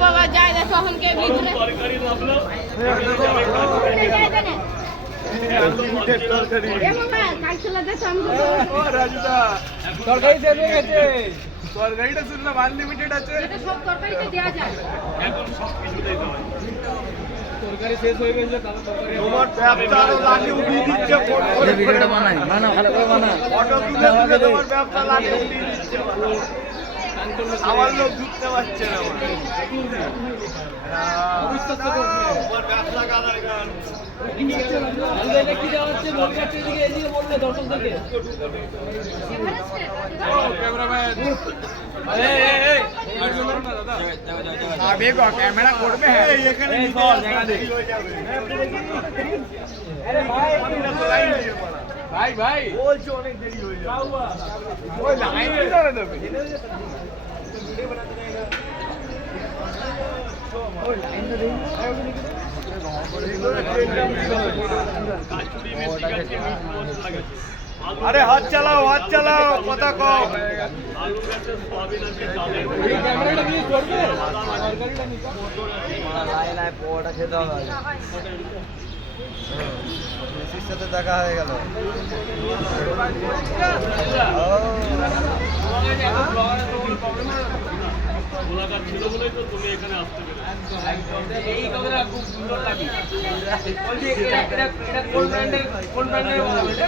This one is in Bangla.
বাবা যায় দেখো এখন কে ভিতরে তরকারি দেবে গেছে তরকারিটা শুনলাম আনলিমিটেড আছে সব তরকারিতে দেওয়া যায় এখন সব কিছুতেই দেওয়া যায় তরকারি শেষ হয়ে গেছে তাহলে তরকারি তোমার ব্যবসা আরো লাগিয়ে উঠিয়ে দিচ্ছে ফোন করে ভিডিওটা বানাই বানা ভালো করে বানা ফটো তুলে তুলে তোমার ব্যবসা লাগিয়ে উঠিয়ে দিচ্ছে আমার লোক ঢুকতে পারছে না আমার ব্যবসা কাদার গান কি দেওয়া হচ্ছে বলবে এদিকে এদিকে বললে দর্শকদেরকে ক্যামেরাম্যান ক্যামেরা করবে এখানে ভাই ভাই বলছে অনেক দেরি হয়ে যাবে ওই লাইন ধরে দেবে আরে হাত চালাও কথা কম ক্যামেরাটা নিয়ে চলবে পোয়াটা খেতে হবে মেসির সাথে দেখা হয়ে গেল ছিল বলেই তো তুমি এখানে আসতে পেরেছো। এই কথাটা খুব সুন্দর লাগে বলছি এটা কোন ব্র্যান্ডের কথা বলে?